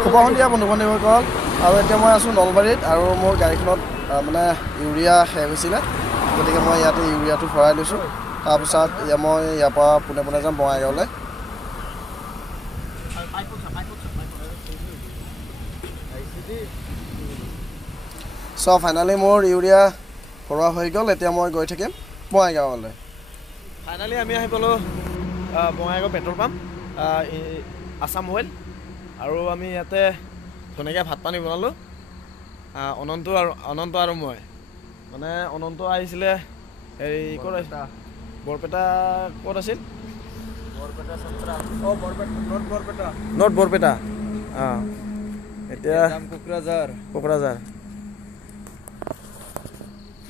শুভ সন্ধিয়া বন্ধু-বান্ধৱীসকল আৰু এতিয়া মই আছোঁ নলবাৰীত আৰু মোৰ গাড়ীখনত মানে ইউৰিয়া শেষ হৈছিলে গতিকে মই ইয়াতে ইউৰিয়াটো ভৰাই লৈছোঁ তাৰপিছত মই ইয়াৰ পৰা পোনে যাম বঙাইগাঁৱলৈ চ' ফাইনেলি মোৰ ইউৰিয়া ভৰোৱা হৈ গ'ল এতিয়া মই গৈ থাকিম বঙাইগাঁৱলৈ ফাইনেলি আমি আহি পালোঁ Bongaigaon petrol pump Assam oil আৰু আমি ইয়াতে ধুনীয়াকৈ ভাত পানী বনালোঁ অনন্ত আৰু মই মানে অনন্ত আহিছিলে হেৰি ক'ত আহিছিল বৰপেটা ক'ত আছিল নৰ্থ বৰপেটা এতিয়া কোকৰাঝাৰ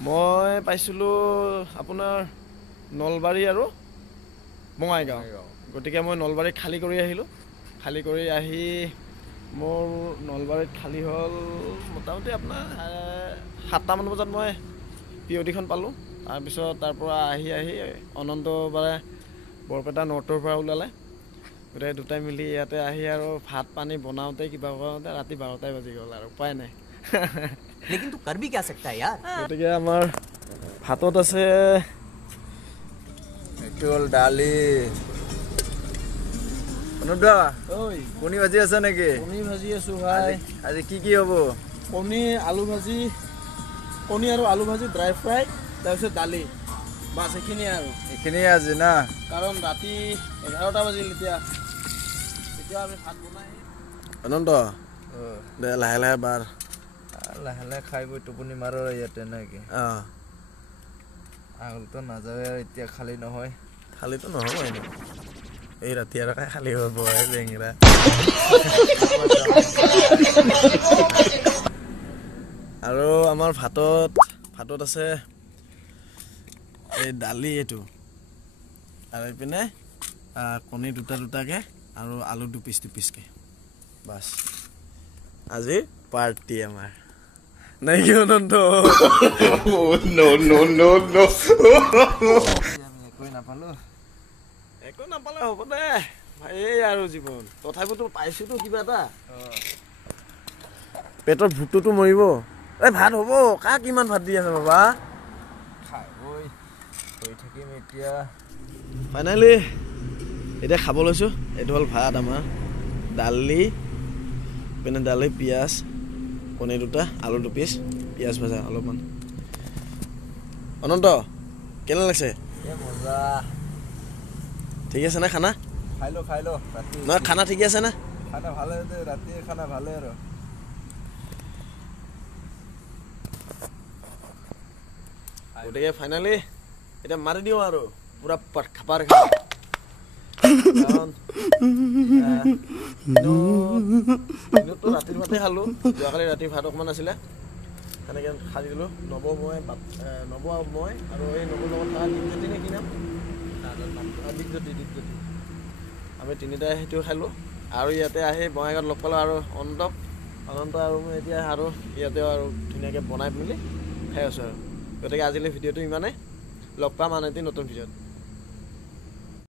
মই পাইছিলোঁ আপোনাৰ নলবাৰী আৰু বঙাইগাঁও গতিকে মই নলবাৰী খালী কৰি আহিলোঁ খালী কৰি আহি মোৰ নলবাৰীত খালী হ'ল মোটামুটি আপোনাৰ 7টামান বজাত মই পিঅ'টিখন পালোঁ তাৰপিছত তাৰ পৰা আহি অনন্ত বাৰে বৰপেটা নৰ্থৰ পৰা ওলালে গোটেই দুটাই মিলি ইয়াতে আহি আৰু ভাত পানী বনাওঁতে কিবা কৰোঁতে ৰাতি 12টাই বাজি গ'ল আৰু উপায় নাই গতিকে আমাৰ ভাতত আছে দালি কণী ভাজি আছে নেকি কণী ভাজি আছোঁ ভাই আজি কি হ'ব কণী আৰু আলু ভাজি ড্ৰাই ফ্ৰাই তাৰপিছত দালি বাছ এইখিনিয়ে আজি না কাৰণ ৰাতি 11টা বাজিল এতিয়া আমি ভাত বনাই অনন্ত দে লাহে বাৰ লাহে খাই বৈ টোপনি মাৰো ইয়াতে নেকি আগলতো নাযাৱে এতিয়া খালী নহয় খালীতো নহয় এই ৰাতি আৰু খাই খালী হ'ব জেঙেৰা আৰু আমাৰ ভাতত আছে এই দালি এইটো আৰু এইপিনে কণী দুটাকৈ আৰু আলু দুপিচকৈ বাছ আজি পাৰ্টি আমাৰ নাই কি অনন্ত একো নাপালে হ'ব দে এই আৰু জীৱন তথাপিতো পাইছোতো কিবা এটা পেটৰ ভোকটোতো মৰিব এই ভাত হ'ব কাক কিমান ভাত দি আছে বাবা খাই বৈ হৈ থাকিম এতিয়া ফাইনেলি এতিয়া খাব লৈছোঁ এইটো হ'ল ভাত আমাৰ দালি পিনে দালি পিঁয়াজ কণী দুটা আলু দুপিচ পিঁয়াজ ভাজা অলপমান অনন্ত কেনে লাগিছে মজা ঠিক আছে নে খানা খাই লো ৰাতি নহয় খানা ঠিকে আছে না খানা ভালে ৰাতি খানা ভালে আৰু গতিকে ফাইনেলি এতিয়া মাৰি দিওঁ আৰু পুৰা খাপাৰ ৰাতিৰ ভাতে খালোঁ যোৱাকালি ৰাতিৰ ভাত অকণমান আছিলে সেনেকৈ খাই দিলোঁ নৱ মই আৰু এই নৱৰ লগত থকা দীপজ্যোতি নে কি নাম দীপজ্যোতি আমি তিনিটাই সেইটো খালোঁ আৰু ইয়াতে আহি বঙাইগাঁৱত লগ পালোঁ আৰু অনন্ত আৰু মই এতিয়া আৰু ইয়াতে আৰু ধুনীয়াকৈ বনাই মেলি খাই আছোঁ আৰু গতিকে আজিলৈ ভিডিঅ'টো ইমানেই লগ পাম আন এটি নতুন ভিডিঅ'ত